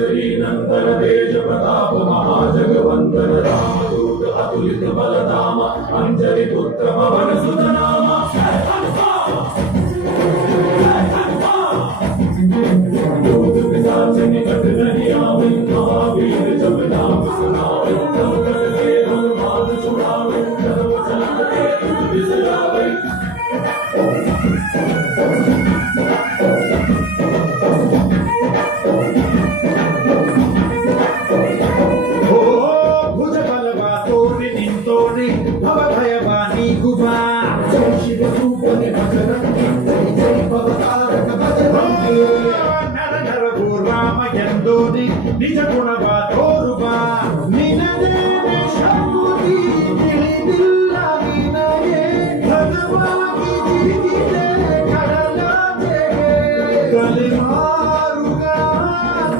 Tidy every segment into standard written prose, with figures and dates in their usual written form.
तेज प्रताप महाजगवंदन रामदूत अतुलित बलधाम अंजलि पुत्र पवन सुत नाम दूत पिशाच निकट नहीं आवे महावीर जब नाम सुनावे तब कर के हनुमान छुड़ावे धर्म चलन के तुझ बिसरावे भवभयवानी गुबा जय शिव रूपने भजरंगी जय जय भवतारक भजरंगी नर नर राम यंदोनि निज गुणवा तोरुबा निनने शक्ति ತಿಳಿದಿಲ್ಲ ನಿನಗೆ ಭಗವಾಗಿ ಜಿಗಿದೆ ಕಡಲಾಚೆಗೆ ತಲೆ ಮಾರುಗ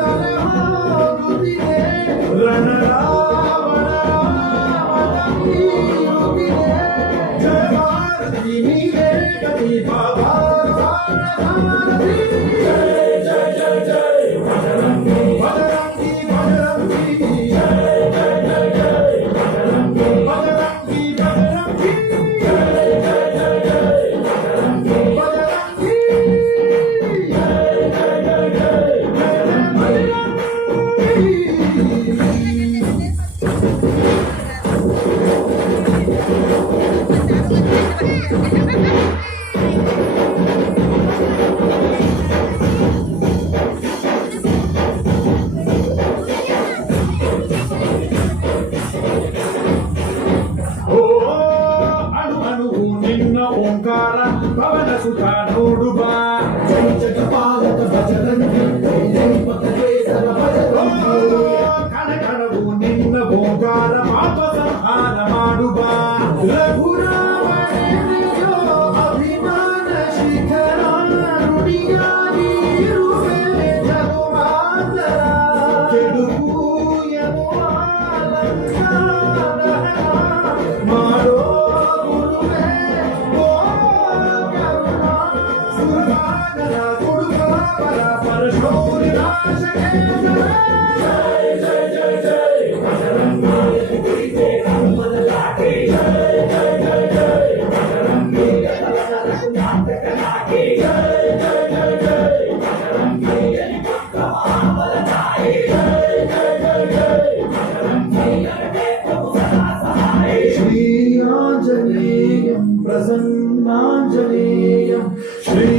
ತಲೆ ಹೋಗುತ್ತಿದೆ ರಣರಾವಣ बाबा जय जय जय जय बजरंगी बजरंगी बजरंगी जय जय जय जय बजरंगी बजरंगी बजरंगी जय जय जय जय बजरंगी बजरंगी जय जय जय जय ओंकार पवन सुता नोडुबा जय जगपालक भजरंगी जय जय पतकेसर भजरंगी कण कणवु निन्न ओंकार पाप संहार ಮಾಡುಬಾ ರಘುರಾಮನಿಯೋ ಅಭಿಮಾನ ಶಿಖರ ನುಡಿಯಾಗಿ ಇರುವೆ ಜಗಮಾತರ ಕೆಡುಕು ಎನ್ನುವ ಅಲಂಕಾರ ಮಾಡೋ जय जय जय जय बजरंगी हनुमान लागे जय जय जय जय बजरंगी रघुनाथ लागे जय जय जय जय बजरंगी महाबल गाए जय जय जय जय बजरंगी सदा सहाय श्री आंजनेयं प्रसन्नांजनेयं श्री